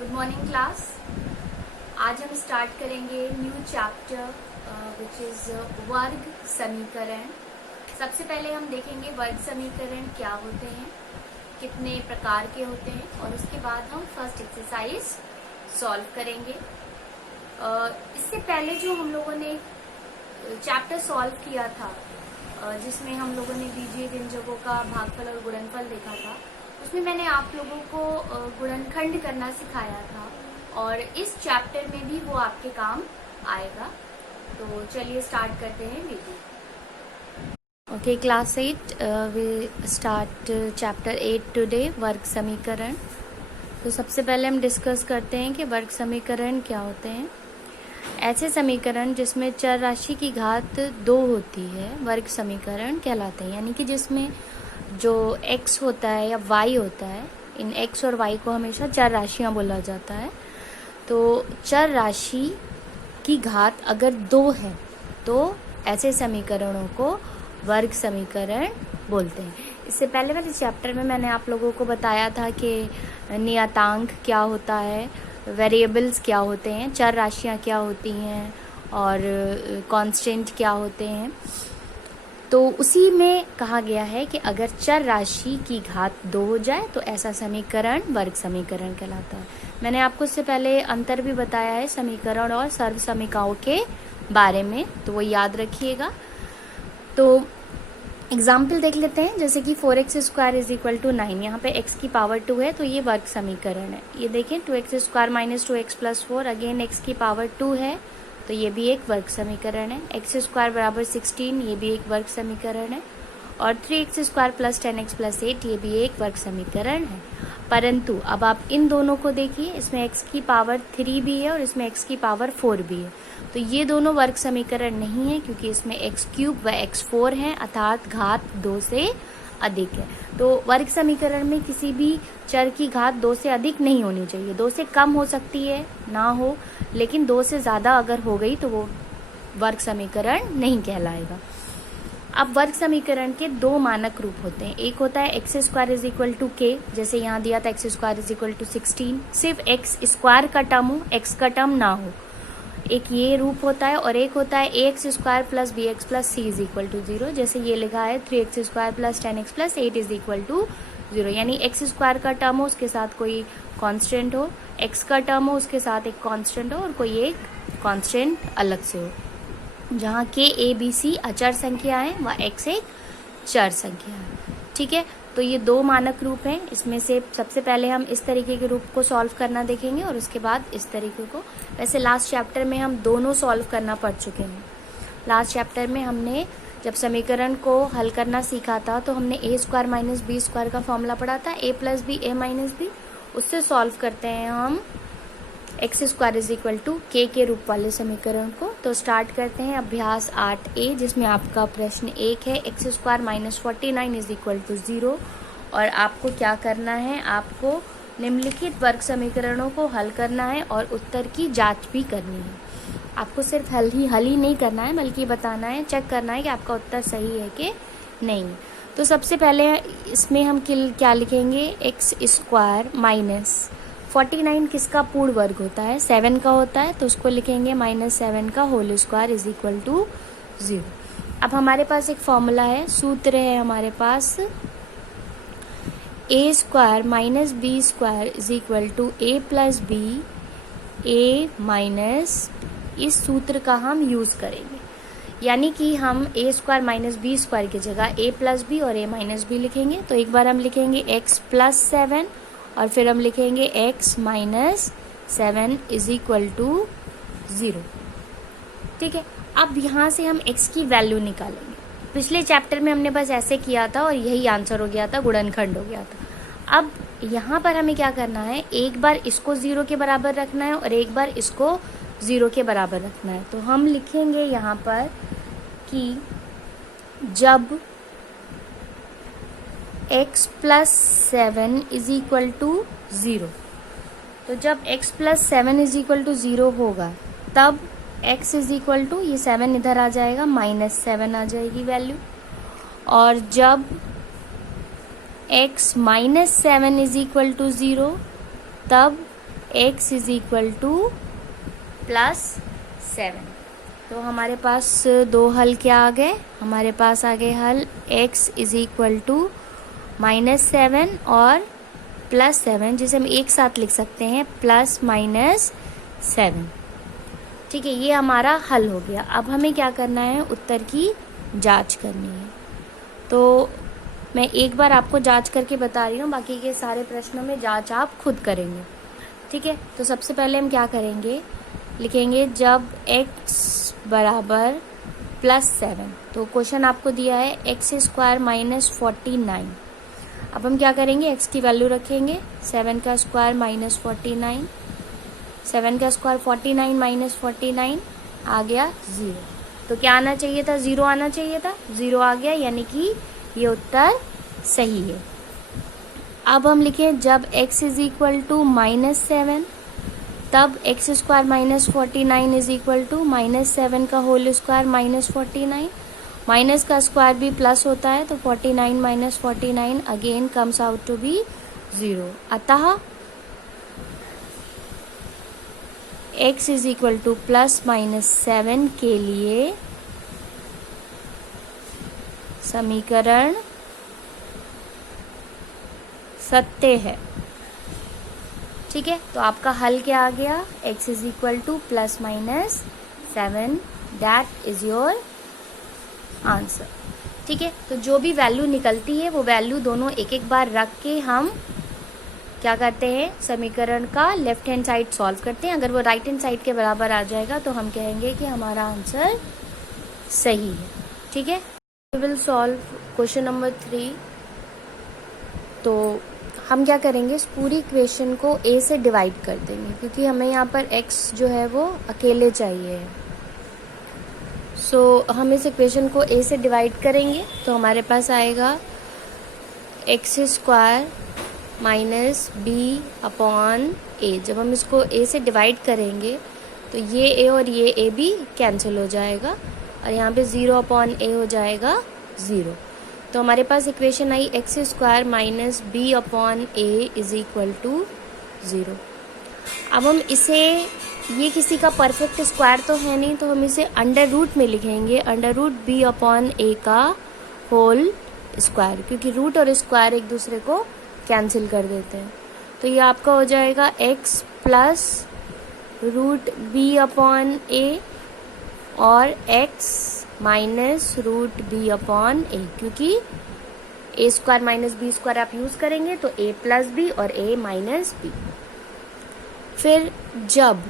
Good morning class. आज हम start करेंगे न्यू चैप्टर विच इज़ वर्ग समीकरण। सबसे पहले हम देखेंगे वर्ग समीकरण क्या होते हैं, कितने प्रकार के होते हैं, और उसके बाद हम फर्स्ट एक्सरसाइज सॉल्व करेंगे। इससे पहले जो हम लोगों ने चैप्टर सॉल्व किया था, जिसमें हम लोगों ने बीजीय व्यंजकों का भागफल और गुणनफल देखा था, उसमें मैंने आप लोगों को गुणनखंड करना सिखाया था, और इस चैप्टर में भी वो आपके काम आएगा। तो चलिए स्टार्ट करते हैं video. Okay class 8, we start chapter 8 today, वर्ग समीकरण। तो सबसे पहले हम डिस्कस करते हैं कि वर्ग समीकरण क्या होते हैं। ऐसे समीकरण जिसमें चर राशि की घात 2 होती है वर्ग समीकरण कहलाते हैं, यानी कि जिसमें जो x होता है या y होता है, इन x और y को हमेशा चर राशियां बोला जाता है। तो चर राशि की घात अगर 2 है तो ऐसे समीकरणों को वर्ग समीकरण बोलते हैं। इससे पहले वाले चैप्टर में मैंने आप लोगों को बताया था कि नियतांक क्या होता है, वेरिएबल्स क्या होते हैं, चर राशियां क्या होती हैं, और कांस्टेंट क्या होते हैं। तो उसी में कहा गया है कि अगर चर राशि की घात 2 हो जाए तो ऐसा समीकरण वर्ग समीकरण कहलाता है। मैंने आपको इससे पहले अंतर भी बताया है समीकरण और सर्व समीकरणों के बारे में, तो वो याद रखिएगा। तो एग्जाम्पल देख लेते हैं, जैसे कि 4x² इज इक्वल टू 9। यहाँ पे x की पावर 2 है तो ये वर्ग समीकरण है। ये देखें 2x² minus 2x plus 4, again x की पावर 2 है तो ये भी एक वर्ग समीकरण है। x² बराबर 16, ये भी एक वर्ग समीकरण है। और 3x² प्लस 10x प्लस 8, ये भी एक वर्ग समीकरण है। परंतु अब आप इन दोनों को देखिए, इसमें x की पावर 3 भी है और इसमें x की पावर 4 भी है। तो ये दोनों वर्ग समीकरण नहीं है, क्योंकि इसमें x³ व x4 है, अर्थात घात 2 से अधिक है। तो वर्ग समीकरण में किसी भी चर की घात 2 से अधिक नहीं होनी चाहिए। 2 से कम हो सकती है, ना हो, लेकिन 2 से ज़्यादा अगर हो गई तो वो वर्ग समीकरण नहीं कहलाएगा। अब वर्ग समीकरण के 2 मानक रूप होते हैं। एक होता है x² is equal to k, जैसे यहाँ दिया था x² इज इक्वल टू 16, सिर्फ x² का टर्म हो, x का टर्म ना हो, एक ये रूप होता है। और एक होता है ax² plus bx plus c is equal to 0, जैसे ये लिखा है 3x² plus 10x plus 8 is equal to 0, यानी x² का टर्म हो उसके साथ कोई कांस्टेंट हो, x का टर्म हो उसके साथ एक कांस्टेंट हो, और कोई एक कांस्टेंट अलग से हो, जहाँ k a b c अचर संख्या है व x एक चर संख्या है। ठीक है, तो ये 2 मानक रूप हैं। इसमें से सबसे पहले हम इस तरीके के रूप को सॉल्व करना देखेंगे और उसके बाद इस तरीके को। वैसे लास्ट चैप्टर में हम दोनों सॉल्व करना पढ़ चुके हैं। लास्ट चैप्टर में हमने जब समीकरण को हल करना सीखा था तो हमने a² माइनस b² का फॉर्मूला पढ़ा था, a plus B a minus B. उससे सॉल्व करते हैं हम x² is equal to k के रूप वाले समीकरण को। तो स्टार्ट करते हैं अभ्यास 8a, जिसमें आपका प्रश्न 1 है, x² minus 49 is equal to 0। और आपको क्या करना है, आपको निम्नलिखित वर्ग समीकरणों को हल करना है और उत्तर की जांच भी करनी है। आपको सिर्फ हल ही नहीं करना है, बल्कि बताना है, चेक करना है कि आपका उत्तर सही है कि नहीं। तो सबसे पहले इसमें हम क्या लिखेंगे, x² माइनस 49 किसका पूर्ण वर्ग होता है, 7 का होता है, तो उसको लिखेंगे -7 का whole square is equal to 0। अब हमारे पास एक फॉर्मूला है, सूत्र है हमारे पास, a² minus b² is equal to a plus B a minus, इस सूत्र का हम यूज करेंगे। यानी कि हम a² माइनस b² की जगह a प्लस बी और a माइनस बी लिखेंगे। तो एक बार हम लिखेंगे x प्लस 7 और फिर हम लिखेंगे x minus 7 is equal to 0। ठीक है, अब यहाँ से हम x की वैल्यू निकालेंगे। पिछले चैप्टर में हमने बस ऐसे किया था और यही आंसर हो गया था, गुणनखंड हो गया था। अब यहाँ पर हमें क्या करना है, एक बार इसको 0 के बराबर रखना है और एक बार इसको 0 के बराबर रखना है। तो हम लिखेंगे यहाँ पर कि जब x plus 7 is equal to 0, तो जब x plus 7 is equal to 0 होगा तब x इज इक्वल टू, ये 7 इधर आ जाएगा, -7 आ जाएगी वैल्यू। और जब x minus 7 is equal to 0 तब x is equal to plus 7। तो हमारे पास दो हल क्या आ गए, हमारे पास आ गए हल x इज इक्वल टू -7 और +7, जिसे हम एक साथ लिख सकते हैं +-7। ठीक है, ये हमारा हल हो गया। अब हमें क्या करना है, उत्तर की जांच करनी है। तो मैं एक बार आपको जांच करके बता रही हूँ, बाकी के सारे प्रश्नों में जांच आप खुद करेंगे। ठीक है, तो सबसे पहले हम क्या करेंगे, लिखेंगे जब x बराबर +7। तो क्वेश्चन आपको दिया है x² - 49। अब हम क्या करेंगे, x की वैल्यू रखेंगे 7 का स्क्वायर - 49, 7 का स्क्वायर 49 - 49 आ गया 0। तो क्या आना चाहिए था, 0 आना चाहिए था, 0 आ गया, यानी कि ये उत्तर सही है। अब हम लिखें जब x इज इक्वल टू -7, तब x² - 49 इज इक्वल टू -7 का होल स्क्वायर -49, माइनस का स्क्वायर भी प्लस होता है, तो 49 - 49 again comes out to be 0। अतः x इज इक्वल टू +-7 के लिए समीकरण सत्य है। ठीक है, तो आपका हल क्या आ गया, x is equal to +-7, that is your answer. ठीक है, तो जो भी वैल्यू निकलती है वो वैल्यू दोनों एक एक बार रख के हम क्या करते हैं, समीकरण का लेफ्ट हैंड साइड सॉल्व करते हैं। अगर वो राइट हैंड साइड के बराबर आ जाएगा तो हम कहेंगे कि हमारा आंसर सही है। ठीक है, we will solve question number 3। तो हम क्या करेंगे, इस पूरी इक्वेशन को a से डिवाइड कर देंगे, क्योंकि हमें यहाँ पर x जो है वो अकेले चाहिए। सो हम इस इक्वेशन को a से डिवाइड करेंगे, तो हमारे पास आएगा x² - b/a। जब हम इसको a से डिवाइड करेंगे तो ये a और ये a भी कैंसिल हो जाएगा, और यहाँ पे 0/a हो जाएगा 0। तो हमारे पास इक्वेशन आई x² - b/a is equal to 0। अब हम इसे, ये किसी का परफेक्ट स्क्वायर तो है नहीं, तो हम इसे अंडर रूट में लिखेंगे, √b/a का होल स्क्वायर, क्योंकि रूट और स्क्वायर एक दूसरे को कैंसिल कर देते हैं। तो ये आपका हो जाएगा x + √b/a और x - √b/a, क्योंकि a² - b² आप यूज करेंगे तो a + b और a - b। फिर जब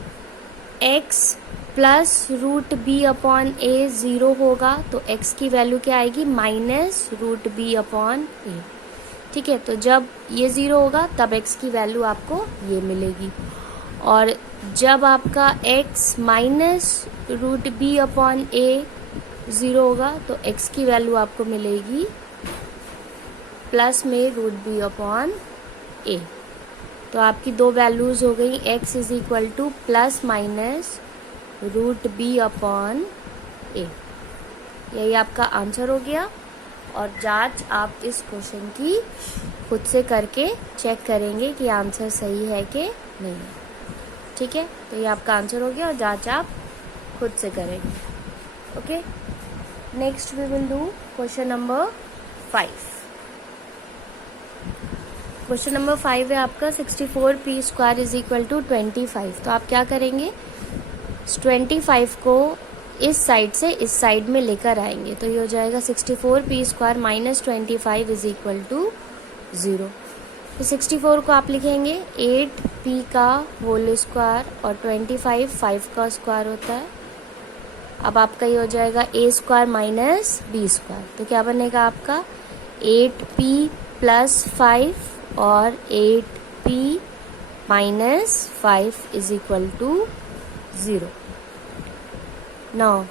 x + √b/a 0 होगा तो x की वैल्यू क्या आएगी, -√b/a। ठीक है, तो जब ये 0 होगा तब x की वैल्यू आपको ये मिलेगी, और जब आपका x - √b/a 0 होगा तो x की वैल्यू आपको मिलेगी प्लस में √b/a। तो आपकी दो वैल्यूज हो गई, x is equal to +-√b/a। यही आपका आंसर हो गया। और जांच आप इस क्वेश्चन की खुद से करके चेक करेंगे कि आंसर सही है कि नहीं। ठीक है, तो ये आपका आंसर हो गया और जांच आप खुद से करेंगे। Okay, next we will do question number 5। Question number 5 है आपका 64p² इज इक्वल टू 25। तो आप क्या करेंगे, 25 को इस साइड से इस साइड में लेकर आएंगे, तो ये हो जाएगा 64p² - 25 इज इक्वल टू 0। तो 64 को आप लिखेंगे 8p का होल स्क्वायर और 25 5 का स्क्वायर होता है। अब आपका ये हो जाएगा a² - b²। तो क्या बनेगा आपका 8p + 5 और 8p - 5 is equal to 0। Now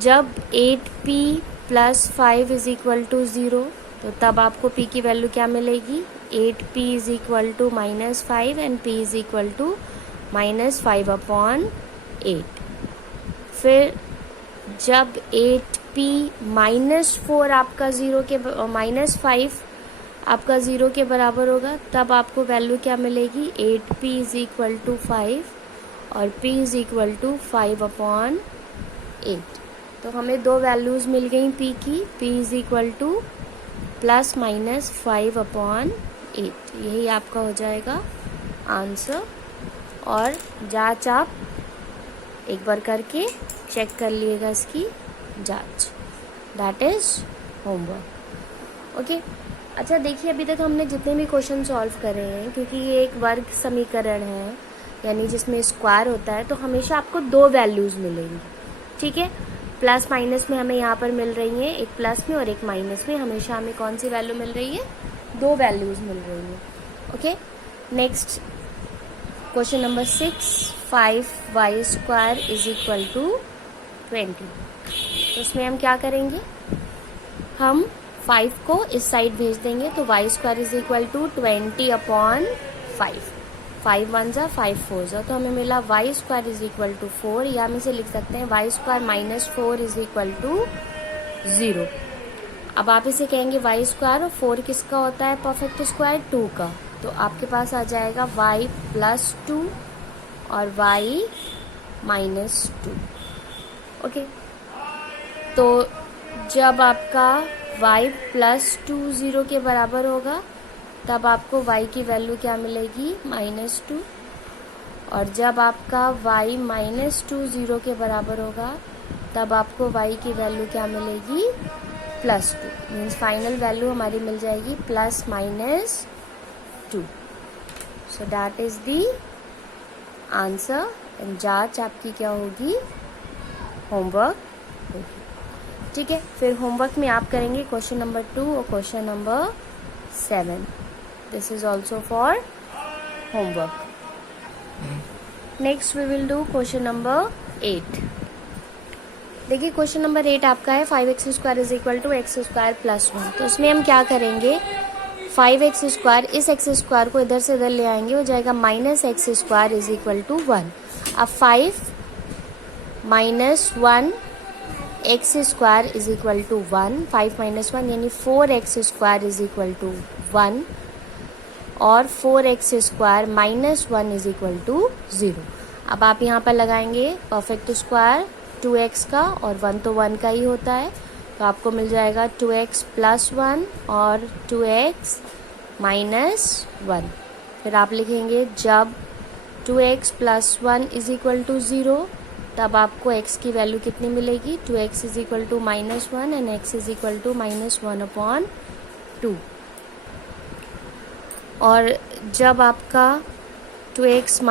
जब 8p + 5 इज इक्वल टू 0, तो तब आपको p की वैल्यू क्या मिलेगी, 8p is equal to -5 and p is equal to -5/8। फिर जब 8p - 4 आपका 0 के -5 आपका 0 के बराबर होगा, तब आपको वैल्यू क्या मिलेगी, 8p इज इक्वल टू 5 और p इज इक्वल टू 5/8। तो हमें दो वैल्यूज़ मिल गई p की, p इज इक्वल टू ±5/8। यही आपका हो जाएगा आंसर। और जांच आप एक बार करके चेक कर लिएगा इसकी जांच, दैट इज़ होमवर्क। ओके, अच्छा देखिए, अभी तक हमने जितने भी क्वेश्चन सॉल्व करे हैं, क्योंकि ये एक वर्ग समीकरण है यानी जिसमें स्क्वायर होता है, तो हमेशा आपको दो वैल्यूज़ मिलेंगी, ठीक है। प्लस माइनस में हमें यहाँ पर मिल रही हैं, एक प्लस में और एक माइनस में। हमेशा हमें कौन सी वैल्यू मिल रही है, दो वैल्यूज़ मिल रही हैं। Okay, next question number 6, 5y² is equal to 20। तो उसमें हम क्या करेंगे, हम 5 को इस साइड भेज देंगे, तो y² इज इक्वल टू 20/5। 5 1 जा 5 4 जा, तो हमें मिला y² इज इक्वल टू 4, या हम इसे लिख सकते हैं y² - 4 इज इक्वल टू 0। अब आप इसे कहेंगे y² और 4 किसका होता है परफेक्ट स्क्वायर, 2 का, तो आपके पास आ जाएगा y + 2 और y -2। ओके, तो जब आपका y + 2 0 के बराबर होगा, तब आपको y की वैल्यू क्या मिलेगी, -2। और जब आपका y -2 0 के बराबर होगा, तब आपको y की वैल्यू क्या मिलेगी, +2। मीन्स फाइनल वैल्यू हमारी मिल जाएगी +-2। So that is the answer. And जांच आपकी क्या होगी, होमवर्क होगी, ठीक है। फिर होमवर्क में आप करेंगे क्वेश्चन नंबर 2 और question number 7। This is also for homework. Next we will do question number 8। देखिए, क्वेश्चन नंबर 8 आपका है 5x² is equal to x² + 1। तो उसमें हम क्या करेंगे, 5x², इस x² को इधर से इधर ले आएंगे, हो जाएगा -x² इज इक्वल टू 1। अब 5 - 1 x² इज इक्वल टू 1, 5 - 1 यानी 4x² इज इक्वल टू 1, और 4x² - 1 इज इक्वल टू 0। अब आप यहाँ पर लगाएंगे परफेक्ट स्क्वायर 2x का, और 1 तो 1 का ही होता है, तो आपको मिल जाएगा 2x + 1 और 2x - 1। फिर आप लिखेंगे जब 2x + 1 इज इक्वल टू 0, तब आपको x की वैल्यू कितनी मिलेगी, 2x is equal to -1 and x is equal to -1/2। और जब आपका 2x -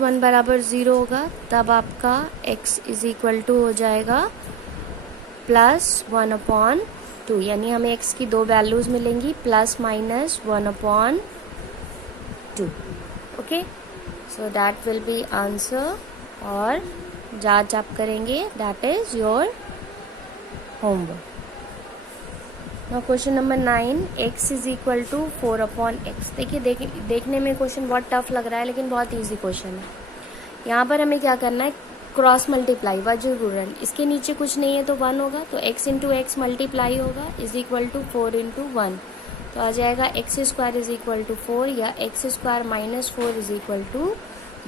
1 बराबर 0 होगा, तब आपका x इज इक्वल टू हो जाएगा +1/2, यानी हमें x की दो वैल्यूज़ मिलेंगी, +-1/2। Okay, so that will be answer. और जांच आप करेंगे, that is your homework. Now question number 9, x is equal to 4/x। देखिए, देखने में क्वेश्चन बहुत टफ लग रहा है, लेकिन बहुत इजी क्वेश्चन है। यहाँ पर हमें क्या करना है, क्रॉस मल्टीप्लाई, वज्र गुणन। इसके नीचे कुछ नहीं है तो 1 होगा, तो x × x मल्टीप्लाई होगा इज इक्वल टू 4 × 1, तो आ जाएगा x² इज इक्वल टू 4 या x² - 4 इज इक्वल टू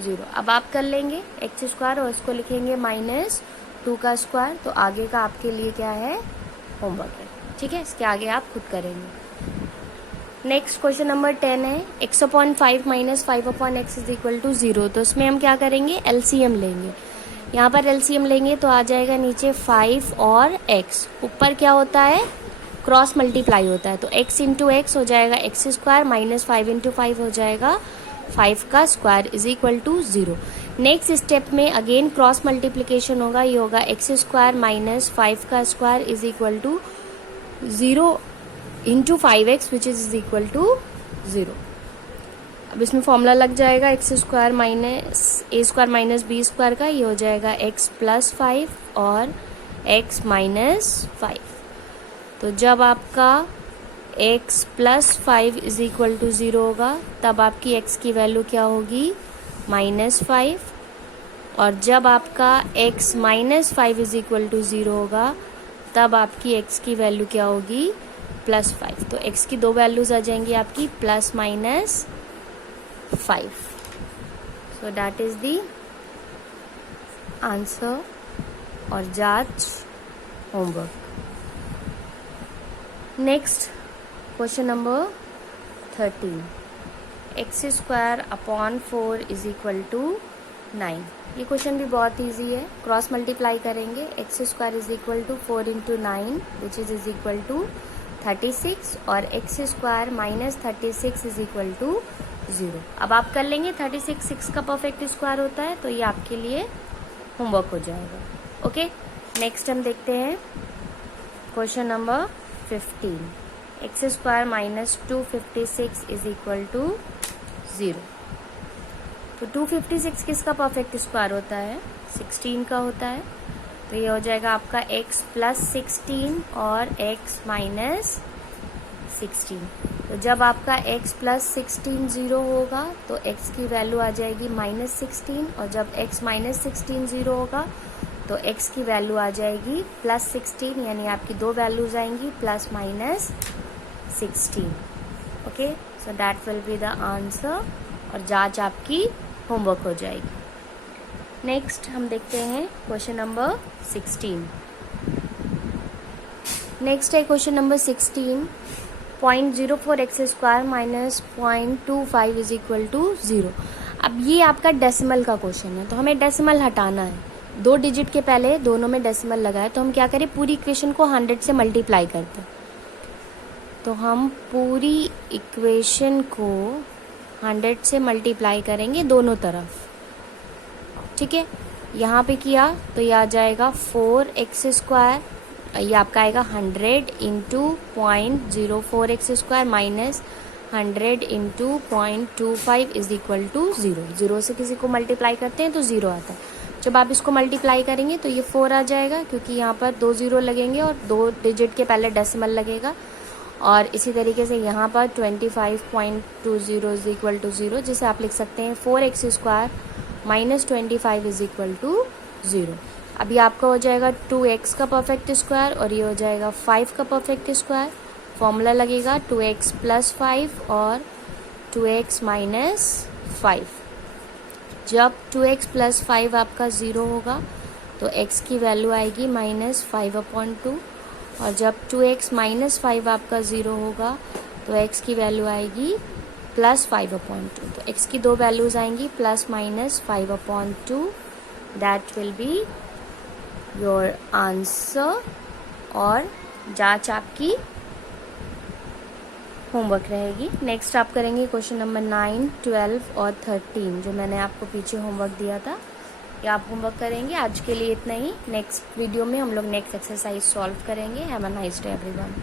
0। अब आप कर लेंगे x² और इसको लिखेंगे -2 का स्क्वायर, तो आगे का आपके लिए क्या है, होमवर्क है, ठीक है। इसके आगे आप खुद करेंगे। नेक्स्ट क्वेश्चन नंबर 10 है x/5 - 5/x is equal to 0। तो इसमें हम क्या करेंगे, एलसीएम लेंगे। यहाँ पर एलसीएम लेंगे तो आ जाएगा नीचे 5 और x, ऊपर क्या होता है, क्रॉस मल्टीप्लाई होता है, तो x × x हो जाएगा x² - 5 × 5 हो जाएगा 5 का square is equal to 0। Next step में अगेन क्रॉस मल्टीप्लिकेशन होगा, ये होगा x² - 5 का square is equal to 0 × 5x which is equal to 0। अब इसमें फॉर्मूला लग जाएगा x² - a² - b² का, ये हो जाएगा x + 5 और x - 5। तो जब आपका x + 5 इज इक्वल टू 0 होगा, तब आपकी x की वैल्यू क्या होगी, -5, और जब आपका x - 5 इज इक्वल टू 0 होगा, तब आपकी x की वैल्यू क्या होगी, +5, तो x की 2 वैल्यूज आ जाएंगी आपकी +-5. So that is the answer और जांच homework. Next question number 13. x² = 4 = 9. ये क्वेश्चन भी बहुत इजी है. क्रॉस मल्टीप्लाई करेंगे. x² = 4 × 9 विच इज = 36 और x² - 36 = 0. अब आप कर लेंगे. 36 6 का परफेक्ट स्क्वायर होता है, तो ये आपके लिए होमवर्क हो जाएगा. ओके, नेक्स्ट हम देखते हैं क्वेश्चन नंबर 15. x² - 256 = 0. तो 256 किसका परफेक्ट स्क्वायर होता है? 16 का होता है. तो ये हो जाएगा आपका x + 16 और x - 16. तो जब आपका x + 16 0 होगा तो x की वैल्यू आ जाएगी -16, और जब x - 16 0 होगा तो x की वैल्यू आ जाएगी +16, यानी आपकी 2 वैल्यूज आएंगी +-16. Okay, so that will be the answer और जांच आपकी होमवर्क हो जाएगी. नेक्स्ट हम देखते हैं क्वेश्चन नंबर 16. नेक्स्ट है क्वेश्चन नंबर 16. 0.04 x² - 0.25 = 0. अब ये आपका डेसिमल का क्वेश्चन है, तो हमें डेसिमल हटाना है. 2 डिजिट के पहले दोनों में डेसिमल लगा है, तो हम क्या करें, पूरी इक्वेशन को 100 से मल्टीप्लाई करते हैं. तो हम पूरी इक्वेशन को 100 से मल्टीप्लाई करेंगे दोनों तरफ. ठीक है, यहाँ पे किया तो ये आ जाएगा 4x². ये आपका आएगा 100 × 0.04 x² - 100 × 0.25 = 0. 0 से किसी को मल्टीप्लाई करते हैं तो 0 आता है. जब आप इसको मल्टीप्लाई करेंगे तो ये 4 आ जाएगा, क्योंकि यहाँ पर 2 0 लगेंगे और 2 डिजिट के पहले डेसिमल लगेगा. और इसी तरीके से यहाँ पर 25.20 = 0, जिसे आप लिख सकते हैं 4x² - 25 = 0. अभी आपका हो जाएगा 2x का परफेक्ट स्क्वायर और ये हो जाएगा 5 का परफेक्ट स्क्वायर. फॉर्मूला लगेगा 2x + 5 और 2x - 5. जब 2x + 5 आपका 0 होगा तो x की वैल्यू आएगी -5/2, और जब 2x - 5 आपका 0 होगा तो x की वैल्यू आएगी +5/2. तो x की 2 वैल्यूज आएंगी +-5/2. That will be your answer और जांच आपकी होमवर्क रहेगी. नेक्स्ट आप करेंगे क्वेश्चन नंबर 9, 12 और 13, जो मैंने आपको पीछे होमवर्क दिया था. ये आप होमवर्क करेंगे. आज के लिए इतना ही. नेक्स्ट वीडियो में हम लोग नेक्स्ट एक्सरसाइज सॉल्व करेंगे. Have a nice day everyone.